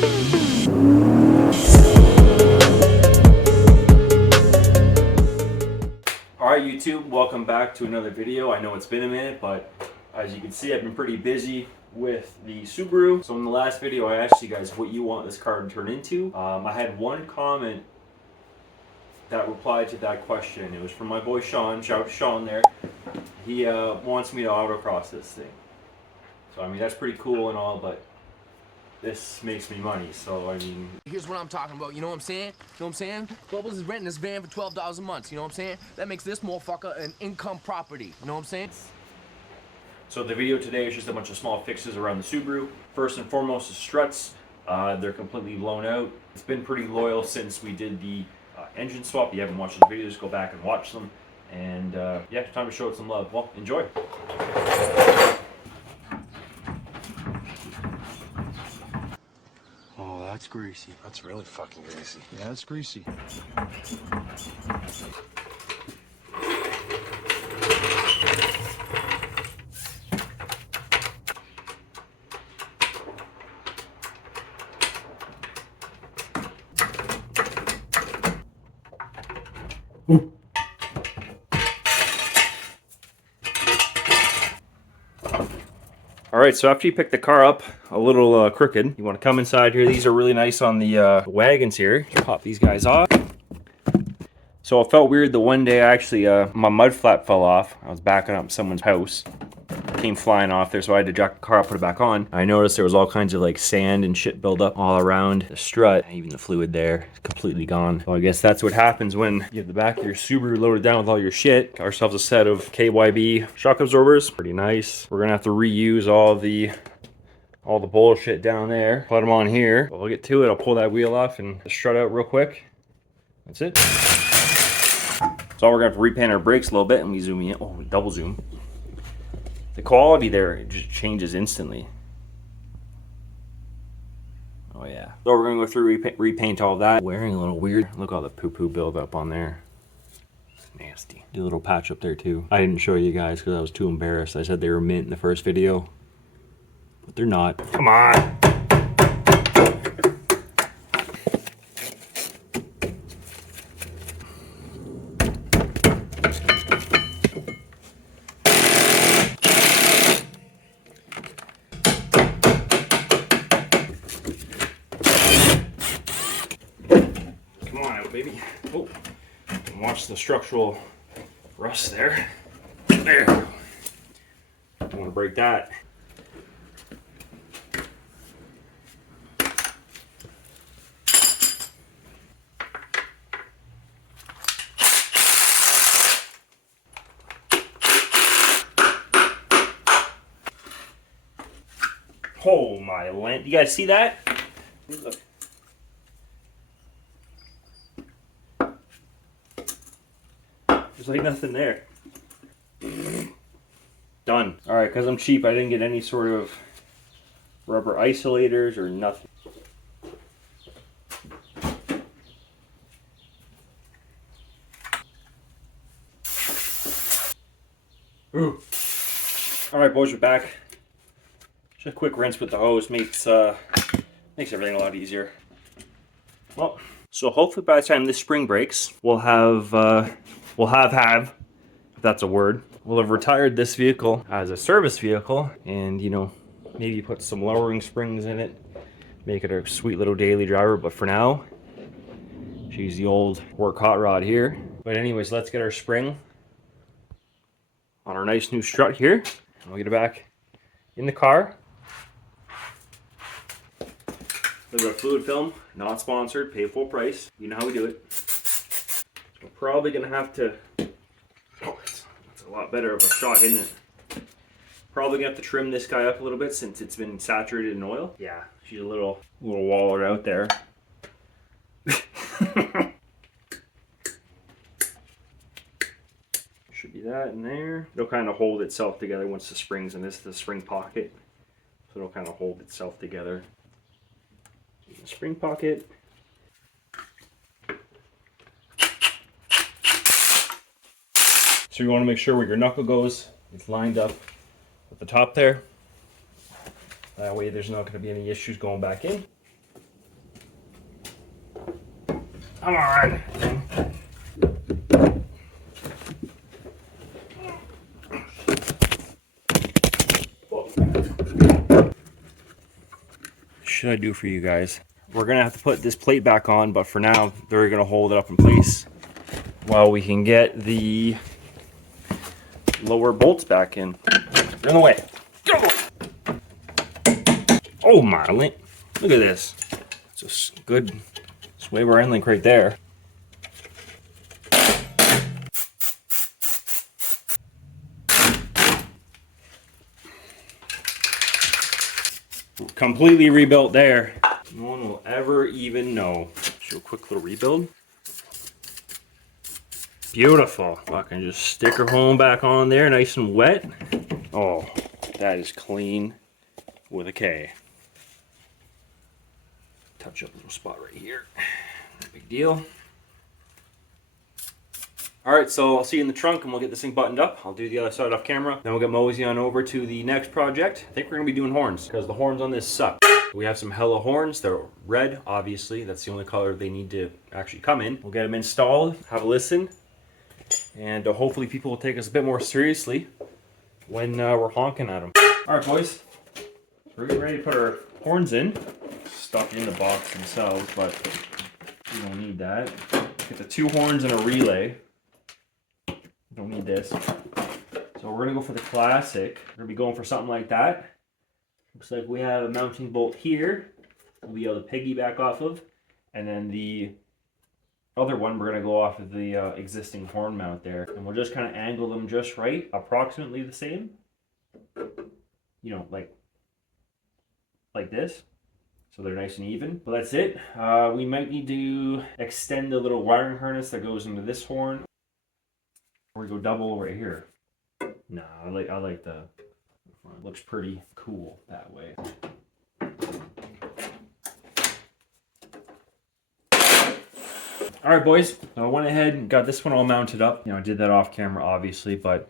Alright YouTube, welcome back to another video. I know it's been a minute, but as you can see, I've been pretty busy with the Subaru. So in the last video, I asked you guys what you want this car to turn into. I had one comment that replied to that question. It was from my boy Sean. Shout out to Sean there. He wants me to autocross this thing. So I mean, that's pretty cool and all, but this makes me money, so I mean... Here's what I'm talking about, you know what I'm saying? You know what I'm saying? Bubbles is renting this van for $12 a month, you know what I'm saying? That makes this motherfucker an income property, you know what I'm saying? So the video today is just a bunch of small fixes around the Subaru. First and foremost, the struts. They're completely blown out. It's been pretty loyal since we did the engine swap. If you haven't watched the videos, go back and watch them. And yeah, time to show it some love. Well, enjoy. Oh, that's greasy. That's really fucking greasy. Yeah, that's greasy. Ooh. Alright, so after you pick the car up a little crooked, you want to come inside here. These are really nice on the wagons here. Pop these guys off. So it felt weird the one day I actually, my mud flap fell off. I was backing up someone's house. Came flying off there, so I had to jack the car up, put it back on. I noticed there was all kinds of like sand and shit build up all around the strut. Even the fluid there is completely gone. So I guess that's what happens when you have the back of your Subaru loaded down with all your shit. Got ourselves a set of KYB shock absorbers. Pretty nice. We're gonna have to reuse all the bullshit down there. Put them on here. We'll get to it. I'll pull that wheel off and strut out real quick. That's it. So we're gonna have to repaint our brakes a little bit, and we zoom in. Oh, we double zoom. The quality there, it just changes instantly. Oh yeah. So we're gonna go through, repaint all that. Wearing a little weird. Look at all the poo-poo buildup on there. Nasty. Do a little patch up there too. I didn't show you guys because I was too embarrassed. I said they were mint in the first video, but they're not. Come on. Baby. Oh, and watch the structural rust there. There. Don't want to break that. Oh my land! You guys see that? Look. There's like nothing there. Done. Alright, because I'm cheap, I didn't get any sort of rubber isolators or nothing. Ooh. Alright boys, we're back. Just a quick rinse with the hose makes everything a lot easier. Well, so hopefully by the time this spring breaks, we'll have, if that's a word, we'll have retired this vehicle as a service vehicle and, you know, maybe put some lowering springs in it, make it a sweet little daily driver. But for now, she's the old work hot rod here. But anyways, let's get our spring on our nice new strut here. And we'll get it back in the car. Look at fluid film, not sponsored, pay full price. You know how we do it. We're probably gonna have to, oh, that's a lot better of a shot, isn't it? Probably gonna have to trim this guy up a little bit since it's been saturated in oil. Yeah, she's a little wallered out there. Should be that in there. It'll kind of hold itself together once the spring's in this, the spring pocket. So it'll kind of hold itself together. The spring pocket. So you want to make sure where your knuckle goes, it's lined up with the top there. That way there's not going to be any issues going back in. Come on. Should I do for you guys? We're gonna have to put this plate back on, but for now, they're gonna hold it up in place while we can get the lower bolts back in. They're in the way. Go! Oh my, look at this. It's a good sway bar end link right there. Completely rebuilt there. No one will ever even know. Just do a quick little rebuild. Beautiful. Fucking just stick her home back on there, nice and wet. Oh, that is clean with a K. Touch up a little spot right here. No big deal. Alright, so I'll see you in the trunk and we'll get this thing buttoned up. I'll do the other side off camera. Then we'll get mosey on over to the next project. I think we're going to be doing horns because the horns on this suck. We have some hella horns. They're red, obviously. That's the only color they need to actually come in. We'll get them installed, have a listen, and hopefully people will take us a bit more seriously when we're honking at them. Alright, boys. We're getting ready to put our horns in. Stuck in the box themselves, but we don't need that. Get the two horns and a relay. Don't need this. So we're gonna go for the classic. We're gonna be going for something like that. Looks like we have a mounting bolt here. We'll be able to piggyback off of. And then the other one, we're gonna go off of the existing horn mount there. And we'll just kind of angle them just right, approximately the same. You know, like this. So they're nice and even. But that's it. We might need to extend the little wiring harness that goes into this horn. Or we go double right here. Nah, I like the front. It looks pretty cool that way. Alright boys, I went ahead and got this one all mounted up. You know, I did that off camera obviously, but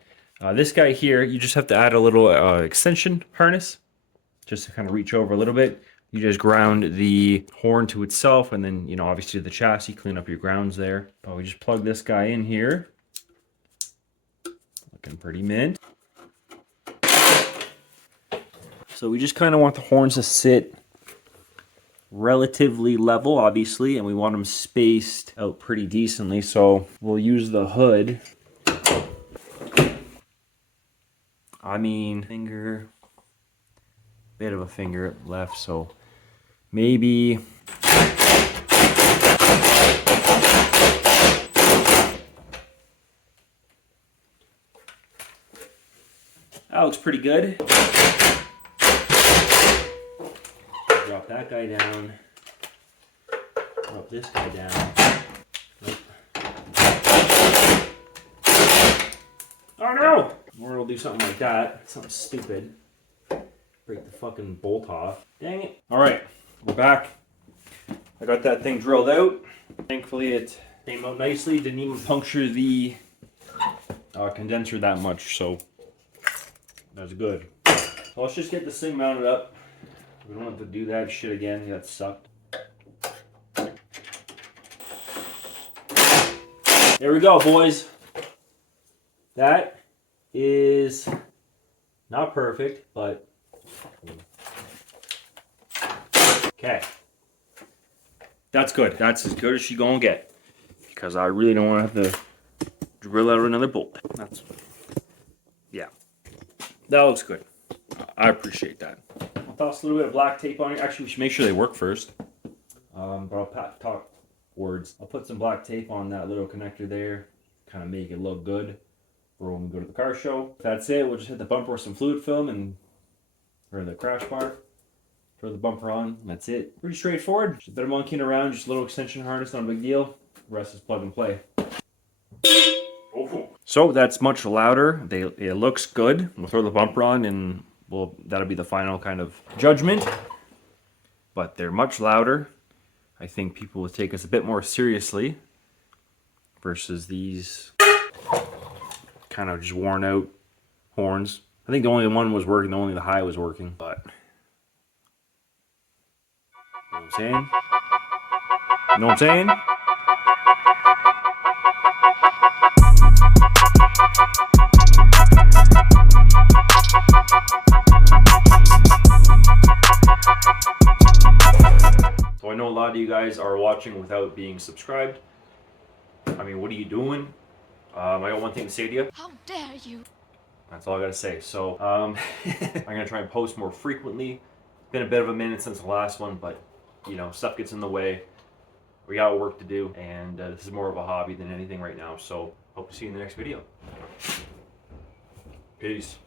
this guy here, you just have to add a little extension harness just to kind of reach over a little bit. You just ground the horn to itself and then, you know, obviously the chassis, clean up your grounds there. But we just plug this guy in here. Looking pretty mint. So we just kind of want the horns to sit relatively level, obviously, and we want them spaced out pretty decently. So we'll use the hood. I mean, bit of a finger left, so maybe that looks pretty good. Drop that guy down. Drop this guy down. Nope. Oh no! Or we'll do something like that. Something stupid. Break the fucking bolt off. Dang it. Alright, we're back. I got that thing drilled out. Thankfully it came out nicely. Didn't even puncture the condenser that much, so that's good. So let's just get this thing mounted up. We don't have to do that shit again. That sucked. There we go, boys. That is not perfect, but okay. That's good. That's as good as she's gonna get. Because I really don't want to have to drill out another bolt. That's, yeah. That looks good. I appreciate that. I'll toss a little bit of black tape on it. Actually, we should make sure they work first. But I'll talk words. I'll put some black tape on that little connector there. Kind of make it look good for when we go to the car show. That's it. We'll just hit the bumper with some fluid film and or the crash bar. Throw the bumper on. That's it. Pretty straightforward. Just a bit of monkeying around. Just a little extension harness. Not a big deal. The rest is plug and play. So that's much louder. It looks good. We'll throw the bumper on and that'll be the final kind of judgment. But they're much louder. I think people will take us a bit more seriously versus these kind of just worn out horns. I think the only one was working, only the high was working, but you know what I'm saying? You know what I'm saying? guys are watching without being subscribed. I mean, what are you doing? I got one thing to say to you. How dare you? That's all I gotta say. So, I'm gonna try and post more frequently. It's been a bit of a minute since the last one, but you know, stuff gets in the way. We got work to do, and this is more of a hobby than anything right now. So, hope to see you in the next video. Peace.